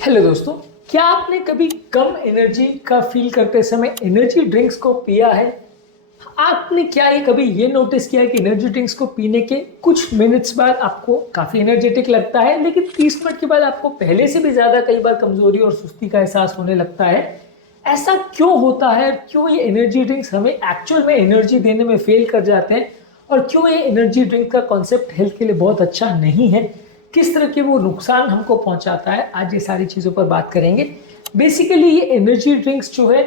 Hello दोस्तों, क्या आपने कभी कम एनर्जी का फील करते समय एनर्जी ड्रिंक्स को पिया है? आपने क्या ये कभी ये नोटिस किया है कि एनर्जी ड्रिंक्स को पीने के कुछ मिनट्स बाद आपको काफ़ी एनर्जेटिक लगता है, लेकिन 30 मिनट के बाद आपको पहले से भी ज़्यादा कई बार कमज़ोरी और सुस्ती का एहसास होने लगता है? ऐसा क्यों होता है? क्यों ये एनर्जी ड्रिंक्स हमें एक्चुअल में एनर्जी देने में फेल कर जाते हैं? और क्यों ये एनर्जी ड्रिंक का कॉन्सेप्ट हेल्थ के लिए बहुत अच्छा नहीं है? किस तरह के वो नुकसान हमको पहुंचाता है, आज ये सारी चीज़ों पर बात करेंगे। बेसिकली ये एनर्जी ड्रिंक्स जो है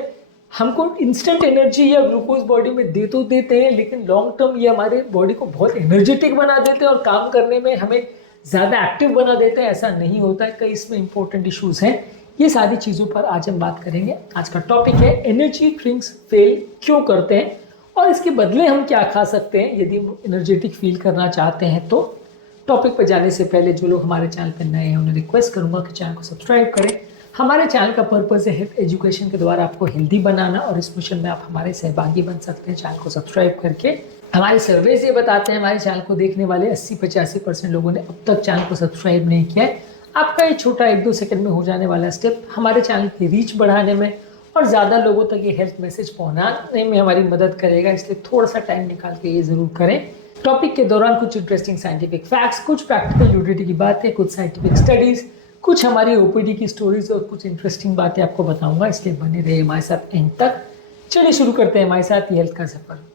हमको इंस्टेंट एनर्जी या ग्लूकोज बॉडी में दे तो देते हैं, लेकिन लॉन्ग टर्म ये हमारे बॉडी को बहुत एनर्जेटिक बना देते हैं और काम करने में हमें ज़्यादा एक्टिव बना देते हैं। ऐसा नहीं होता है, कई इसमें इंपॉर्टेंट इश्यूज हैं। ये सारी चीज़ों पर आज हम बात करेंगे। आज का टॉपिक है एनर्जी ड्रिंक्स फेल क्यों करते हैं और इसके बदले हम क्या खा सकते हैं यदि हम एनर्जेटिक फील करना चाहते हैं। तो टॉपिक पर जाने से पहले जो लोग हमारे चैनल पर नए हैं उन्हें रिक्वेस्ट करूंगा कि चैनल को सब्सक्राइब करें। हमारे चैनल का पर्पज़ है हेल्थ एजुकेशन के द्वारा आपको हेल्दी बनाना, और इस मिशन में आप हमारे सहभागी बन सकते हैं चैनल को सब्सक्राइब करके। हमारे सर्वेज ये बताते हैं हमारे चैनल को देखने वाले 80-85% लोगों ने अब तक चैनल को सब्सक्राइब नहीं किया है। आपका ये छोटा 1-2 सेकंड में हो जाने वाला स्टेप हमारे चैनल की रीच बढ़ाने में और ज़्यादा लोगों तक ये हेल्थ मैसेज पहुँचाने में हमारी मदद करेगा, इसलिए थोड़ा सा टाइम निकाल के ये ज़रूर करें। टॉपिक के दौरान कुछ इंटरेस्टिंग साइंटिफिक फैक्ट्स, कुछ प्रैक्टिकल यूटिलिटी की बातें, कुछ साइंटिफिक स्टडीज़, कुछ हमारी ओपीडी की स्टोरीज और कुछ इंटरेस्टिंग बातें आपको बताऊंगा, इसलिए बने रहिए हमारे साथ एंड तक। चलिए शुरू करते हैं हमारे साथ हेल्थ का सफर।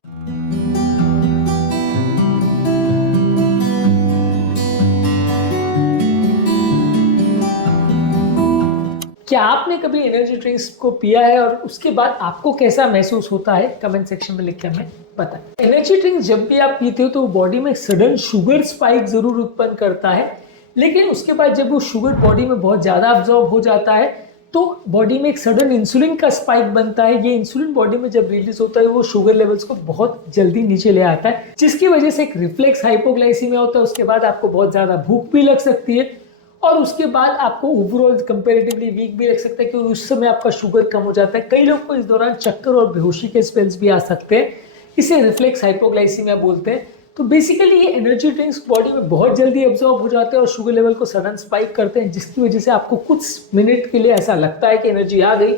क्या आपने कभी एनर्जी ड्रिंक्स को पिया है और उसके बाद आपको कैसा महसूस होता है? कमेंट सेक्शन में लिख के हमें बताएं। एनर्जी ड्रिंक्स जब भी आप पीते हो तो बॉडी में सडन शुगर स्पाइक जरूर उत्पन्न करता है, लेकिन उसके बाद जब वो शुगर बॉडी में बहुत ज़्यादा अब्जॉर्ब हो जाता है तो बॉडी में एक सडन इंसुलिन का स्पाइक बनता है। ये इंसुलिन बॉडी में जब रिलीज होता है वो शुगर लेवल्स को बहुत जल्दी नीचे ले आता है, जिसकी वजह से एक रिफ्लेक्स हाइपोग्लाइसीमिया होता है। उसके बाद आपको बहुत ज़्यादा भूख भी लग सकती है और उसके बाद आपको ओवरऑल कंपेरेटिवली वीक भी लग सकता है क्योंकि उस समय आपका शुगर कम हो जाता है। कई लोग को इस दौरान चक्कर और बेहोशी के स्पेल्स भी आ सकते हैं, इसे रिफ्लेक्स हाइपोग्लाइसीमिया बोलते हैं। तो बेसिकली ये एनर्जी ड्रिंक्स बॉडी में बहुत जल्दी एब्जॉर्ब हो जाते हैं और शुगर लेवल को सडन स्पाइक करते हैं, जिसकी वजह से आपको कुछ मिनट के लिए ऐसा लगता है कि एनर्जी आ गई,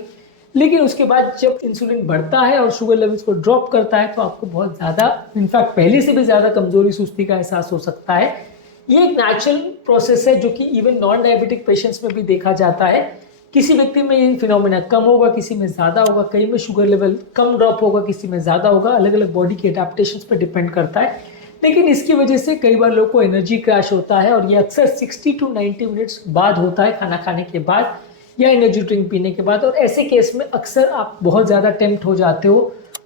लेकिन उसके बाद जब इंसुलिन बढ़ता है और शुगर लेवल्स को ड्रॉप करता है तो आपको बहुत ज़्यादा, इनफैक्ट पहले से भी ज़्यादा कमजोरी सुस्ती का एहसास हो सकता है। ये एक नेचुरल प्रोसेस है जो कि इवन नॉन डायबिटिक पेशेंट्स में भी देखा जाता है। किसी व्यक्ति में ये फिनोमेना कम होगा, किसी में ज़्यादा होगा, कई में शुगर लेवल कम ड्रॉप होगा, किसी में ज़्यादा होगा, अलग अलग बॉडी के एडेप्टेशंस पर डिपेंड करता है। लेकिन इसकी वजह से कई बार लोग को एनर्जी क्रैश होता है और ये अक्सर 60 to 90 मिनट्स बाद होता है, खाना खाने के बाद या एनर्जी ड्रिंक पीने के बाद। और ऐसे केस में अक्सर आप बहुत ज़्यादा टेम्प्ट हो जाते हो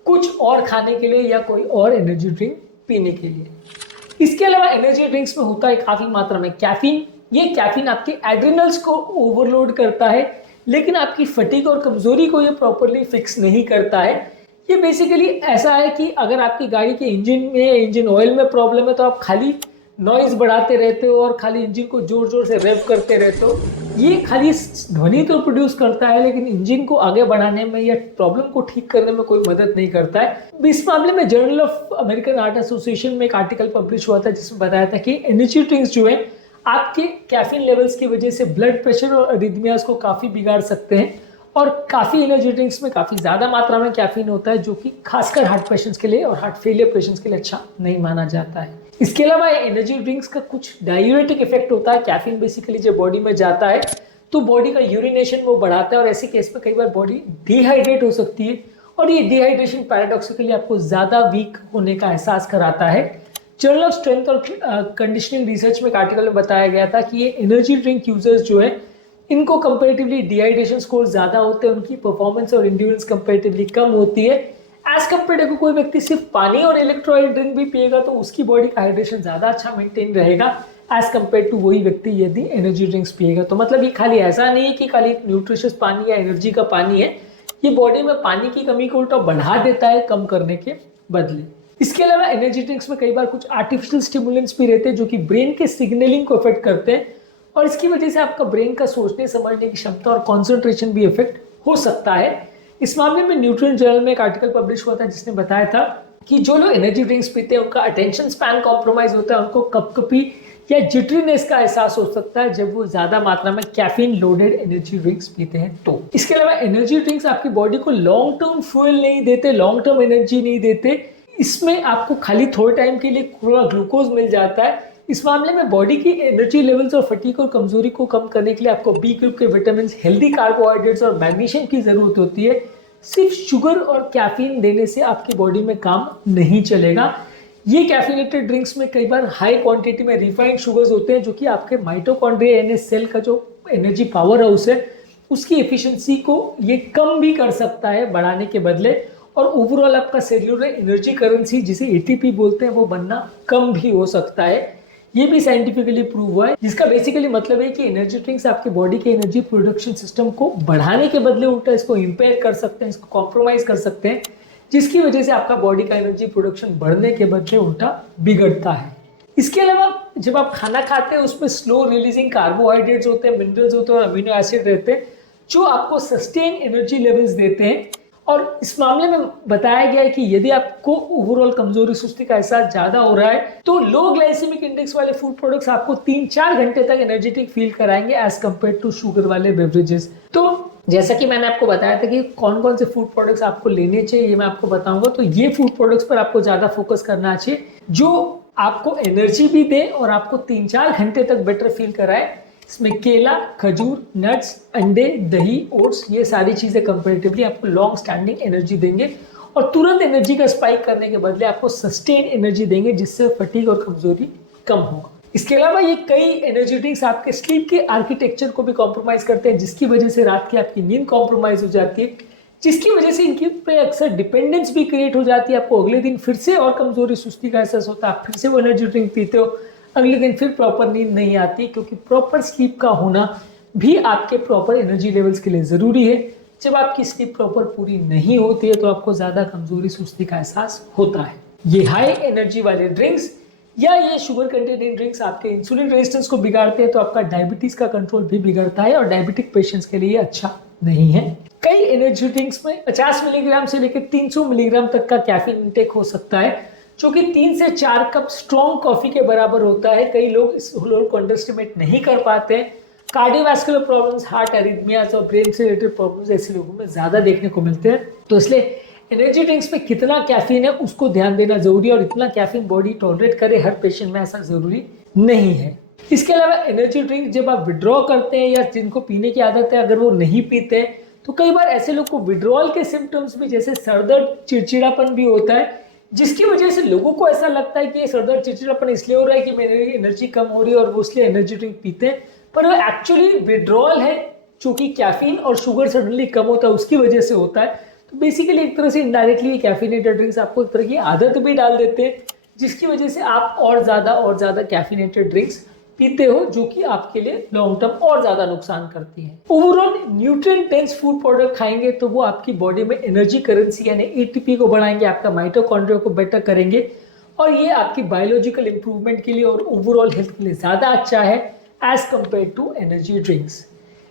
कुछ और खाने के लिए या कोई और एनर्जी ड्रिंक पीने के लिए। इसके अलावा एनर्जी ड्रिंक्स में होता है काफ़ी मात्रा में कैफीन। ये कैफीन आपके एड्रिनल्स को ओवरलोड करता है, लेकिन आपकी फटीग और कमजोरी को ये प्रॉपरली फिक्स नहीं करता है। ये बेसिकली ऐसा है कि अगर आपकी गाड़ी के इंजन ऑयल में प्रॉब्लम है तो आप खाली नॉइज बढ़ाते रहते हो और खाली इंजन को जोर जोर से रेव करते रहते हो। ये खाली ध्वनि तो प्रोड्यूस करता है, लेकिन इंजन को आगे बढ़ाने में या प्रॉब्लम को ठीक करने में कोई मदद नहीं करता है। इस मामले में journal of American heart association में एक आर्टिकल पब्लिश हुआ था जिसमें बताया था कि एनर्जी ड्रिंक्स जो है आपके कैफीन लेवल्स की वजह से ब्लड प्रेशर और अरिथमियाज को काफ़ी बिगाड़ सकते हैं। और काफ़ी एनर्जी ड्रिंक्स में काफ़ी ज़्यादा मात्रा में कैफीन होता है, जो कि खासकर हार्ट पेशेंट्स के लिए और हार्ट फेलियर पेशेंट्स के लिए अच्छा नहीं माना जाता है। इसके अलावा एनर्जी ड्रिंक्स का कुछ डायूरेटिक इफेक्ट होता है। कैफीन बेसिकली जब बॉडी में जाता है तो बॉडी का यूरिनेशन वो बढ़ाता है और ऐसे केस में कई बार बॉडी डिहाइड्रेट हो सकती है और ये डिहाइड्रेशन पैराडॉक्सिकली आपको ज़्यादा वीक होने का एहसास कराता है। जर्नल ऑफ स्ट्रेंथ और कंडीशनिंग रिसर्च में एक आर्टिकल में बताया गया था कि ये एनर्जी ड्रिंक यूजर्स जो है इनको कंपेरेटिवली डिहाइड्रेशन स्कोर ज़्यादा होते हैं, उनकी परफॉर्मेंस और इंड्योरेंस कंपेरेटिवली कम होती है। एज कम्पेयर अगर कोई व्यक्ति सिर्फ पानी और इलेक्ट्रोलाइट ड्रिंक भी पिएगा तो उसकी बॉडी का हाइड्रेशन ज़्यादा अच्छा मेंटेन रहेगा एज कम्पेयर टू वही व्यक्ति यदि एनर्जी ड्रिंक्स पिएगा। तो मतलब ये खाली ऐसा नहीं है कि खाली न्यूट्रिशियस पानी या एनर्जी का पानी है, ये बॉडी में पानी की कमी को उल्टा बढ़ा देता है कम करने के बदले। इसके अलावा एनर्जी ड्रिंक्स में कई बार कुछ आर्टिफिशियल स्टिमुलेंट्स भी रहते हैं जो कि ब्रेन के सिग्नलिंग को इफेक्ट करते हैं और इसकी वजह से आपका ब्रेन का सोचने समझने की क्षमता और कॉन्सेंट्रेशन भी इफेक्ट हो सकता है। इस मामले में न्यूट्रिएंट जर्नल में एक आर्टिकल पब्लिश हुआ था जिसने बताया था कि जो लोग एनर्जी ड्रिंक्स पीते हैं उनका अटेंशन स्पैन कॉम्प्रोमाइज होता है, उनको कभी या जिटरीनेस का एहसास हो सकता है जब वो ज़्यादा मात्रा में कैफीन लोडेड एनर्जी ड्रिंक्स पीते हैं तो। इसके अलावा एनर्जी ड्रिंक्स आपकी बॉडी को लॉन्ग टर्म फ्यूल नहीं देते, लॉन्ग टर्म एनर्जी नहीं देते। इसमें आपको खाली थोड़े टाइम के लिए पूरा ग्लूकोज मिल जाता है। इस मामले में बॉडी की एनर्जी लेवल्स और फटीग और कमजोरी को कम करने के लिए आपको बी ग्रुप के विटामिन, हेल्दी कार्बोहाइड्रेट्स और मैग्नीशियम की जरूरत होती है। सिर्फ शुगर और कैफीन देने से आपकी बॉडी में काम नहीं चलेगा। ये कैफिनेटेड ड्रिंक्स में कई बार हाई क्वांटिटी में रिफाइंड शुगर्स होते हैं जो कि आपके माइटोकॉन्ड्रिया यानी सेल का जो एनर्जी पावर हाउस है उसकी एफिशिएंसी को ये कम भी कर सकता है बढ़ाने के बदले, और ओवरऑल आपका सेल्यूलर एनर्जी करेंसी जिसे एटीपी बोलते हैं वो बनना कम भी हो सकता है। ये भी साइंटिफिकली प्रूव हुआ है, जिसका बेसिकली मतलब है कि एनर्जी ड्रिंक्स आपके बॉडी के एनर्जी प्रोडक्शन सिस्टम को बढ़ाने के बदले उल्टा इसको इम्पेयर कर सकते हैं, इसको कॉम्प्रोमाइज कर सकते हैं, जिसकी वजह से आपका बॉडी का एनर्जी प्रोडक्शन बढ़ने के बदले उल्टा बिगड़ता है। इसके अलावा जब आप खाना खाते हैं उसमें स्लो रिलीजिंग कार्बोहाइड्रेट्स होते हैं, मिनरल्स होते हैं और अमीनो एसिड रहते हैं जो आपको सस्टेन एनर्जी लेवल्स देते हैं। और इस मामले में बताया गया है कि यदि आपको ओवरऑल कमजोरी सुस्ती का एहसास ज्यादा हो रहा है तो लो ग्लाइसेमिक इंडेक्स वाले फूड प्रोडक्ट्स आपको 3-4 घंटे तक एनर्जेटिक फील कराएंगे एज कम्पेयर टू शुगर वाले बेवरेजेस। तो जैसा कि मैंने आपको बताया था कि कौन कौन से फूड प्रोडक्ट्स आपको लेने चाहिए ये मैं आपको बताऊंगा। तो ये फूड प्रोडक्ट्स पर आपको ज्यादा फोकस करना चाहिए जो आपको एनर्जी भी दे और आपको 3-4 घंटे तक बेटर फील कराए। इसमें केला, खजूर, नट्स, अंडे, दही, ओट्स, ये सारी चीजें कंपैरेटिवली आपको लॉन्ग स्टैंडिंग एनर्जी देंगे और तुरंत एनर्जी का स्पाइक करने के बदले आपको सस्टेन एनर्जी देंगे जिससे फटीग और कमजोरी कम होगा। इसके अलावा ये कई एनर्जी ड्रिंक्स आपके स्लीप के आर्किटेक्चर को भी कॉम्प्रोमाइज करते हैं, जिसकी वजह से रात की आपकी नींद कॉम्प्रोमाइज हो जाती है, जिसकी वजह से इनके पे अक्सर डिपेंडेंस भी क्रिएट हो जाती है। आपको अगले दिन फिर से और कमजोरी सुस्ती का एहसास होता है, आप फिर से वो एनर्जी ड्रिंक पीते हो, अगले दिन फिर प्रॉपर नींद नहीं आती, क्योंकि प्रॉपर स्लीप का होना भी आपके प्रॉपर एनर्जी लेवल्स के लिए ज़रूरी है। जब आपकी स्लीप प्रॉपर पूरी नहीं होती है तो आपको ज़्यादा कमजोरी सुस्ती का एहसास होता है। ये हाई एनर्जी वाले ड्रिंक्स या ये शुगर कंटेनिंग ड्रिंक्स आपके इंसुलिन रेजिस्टेंस को बिगाड़ते हैं तो आपका डायबिटीज का कंट्रोल भी बिगड़ता है और डायबिटिक पेशेंट्स के लिए अच्छा नहीं है। कई एनर्जी ड्रिंक्स में 50 मिलीग्राम से लेकर 300 मिलीग्राम तक का कैफीन इंटेक हो सकता है, जो कि 3 से 4 कप स्ट्रॉन्ग कॉफी के बराबर होता है। कई लोग इस लोड को अंडरस्टिमेट नहीं कर पाते हैं। कार्डियोवैस्कुलर प्रॉब्लम्स, हार्ट एरिथमियाज और ब्रेन से रिलेटेड प्रॉब्लम्स ऐसे लोगों में ज्यादा देखने को मिलते हैं। तो इसलिए एनर्जी ड्रिंक्स में कितना कैफीन है उसको ध्यान देना जरूरी है और इतना कैफीन बॉडी टॉलरेट करे हर पेशेंट में ऐसा जरूरी नहीं है। इसके अलावा एनर्जी ड्रिंक जब आप विड्रॉ करते हैं या जिनको पीने की आदत है अगर वो नहीं पीते हैं तो कई बार ऐसे लोग को विड्रॉल के सिम्टम्स भी जैसे सरदर्द, चिड़चिड़ापन भी होता है, जिसकी वजह से लोगों को ऐसा लगता है कि ये सरदर्द, चिड़चिड़ापन इसलिए हो रहा है कि मेरी एनर्जी कम हो रही है और वो इसलिए एनर्जी ड्रिंक पीते हैं, पर वो एक्चुअली विड्रॉल है जो कि कैफीन और शुगर सडनली कम होता है उसकी वजह से होता है। तो बेसिकली एक तरह से इनडायरेक्टली कैफिनेटेड ड्रिंक्स आपको एक तरह की आदत भी डाल देते हैं, जिसकी वजह से आप और ज़्यादा कैफिनेटेड ड्रिंक्स पीते हो, जो कि आपके लिए लॉन्ग टर्म और ज़्यादा नुकसान करती है। Overall nutrient dense food product खाएंगे तो वो आपकी बॉडी में एनर्जी करेंसी यानी एटीपी को बढ़ाएंगे, आपका माइटोकॉन्ड्रिया को बेटर करेंगे और ये आपकी बायोलॉजिकल इंप्रूवमेंट के लिए और ओवरऑल हेल्थ के लिए ज़्यादा अच्छा है as compare to energy drinks.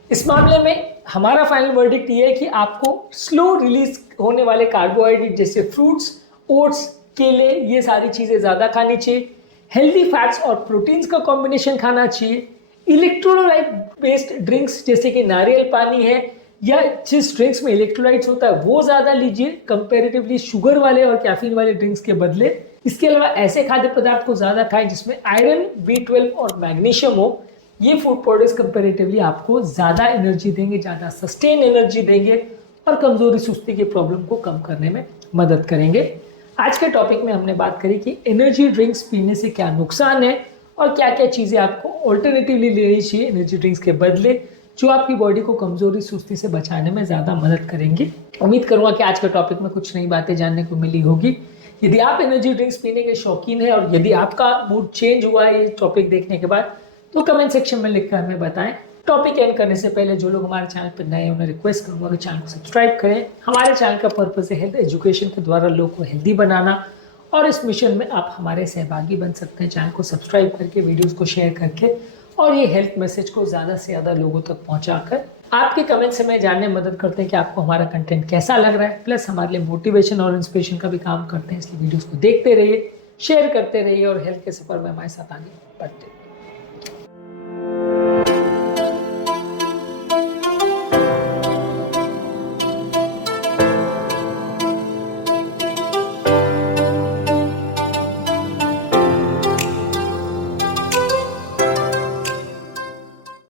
इस मामले में हमारा फाइनल वर्डिक्ट ये है कि आपको स्लो रिलीज होने वाले कार्बोहाइड्रेट जैसे फ्रूट्स, ओट्स, केले, ये सारी चीज़ें ज़्यादा खानी चाहिए। हेल्दी फैट्स और प्रोटीन्स का कॉम्बिनेशन खाना चाहिए। इलेक्ट्रोलाइट बेस्ड ड्रिंक्स जैसे कि नारियल पानी है या जिस ड्रिंक्स में इलेक्ट्रोलाइट्स होता है वो ज़्यादा लीजिए कंपैरेटिवली शुगर वाले और कैफीन वाले ड्रिंक्स के बदले। इसके अलावा ऐसे खाद्य पदार्थ को ज़्यादा खाएं जिसमें आयरन, B12 और मैग्नीशियम हो। ये फूड प्रोडक्ट्स कंपैरेटिवली आपको ज़्यादा एनर्जी देंगे, ज़्यादा सस्टेन एनर्जी देंगे और कमजोरी सुस्ती की प्रॉब्लम को कम करने में मदद करेंगे। आज के टॉपिक में हमने बात करी कि एनर्जी ड्रिंक्स पीने से क्या नुकसान है और क्या क्या चीज़ें आपको ऑल्टरनेटिवली लेनी चाहिए एनर्जी ड्रिंक्स के बदले, जो आपकी बॉडी को कमजोरी सुस्ती से बचाने में ज़्यादा मदद करेंगी। उम्मीद करूँगा कि आज के टॉपिक में कुछ नई बातें जानने को मिली होगी। यदि आप एनर्जी ड्रिंक्स पीने के शौकीन हैं और यदि आपका मूड चेंज हुआ है ये टॉपिक देखने के बाद तो कमेंट सेक्शन में लिखकर हमें बताएं। टॉपिक एंड करने से पहले जो लोग हमारे चैनल पर नए हैं उन्हें रिक्वेस्ट करूंगा कि चैनल को सब्सक्राइब करें। हमारे चैनल का पर्पस है हेल्थ एजुकेशन के द्वारा लोगों को हेल्दी बनाना और इस मिशन में आप हमारे सहभागी बन सकते हैं चैनल को सब्सक्राइब करके, वीडियोस को शेयर करके और ये हेल्थ मैसेज को ज़्यादा से ज़्यादा लोगों तक पहुँचाकर। आपके कमेंट्स हमें जानने में मदद करते हैं कि आपको हमारा कंटेंट कैसा लग रहा है, प्लस हमारे लिए मोटिवेशन और इंस्पिरेशन का भी काम करते हैं। इसलिए वीडियोज़ को देखते रहिए, शेयर करते रहिए और हेल्थ के सफ़र में हमारे साथ आगे बढ़ते रहिए।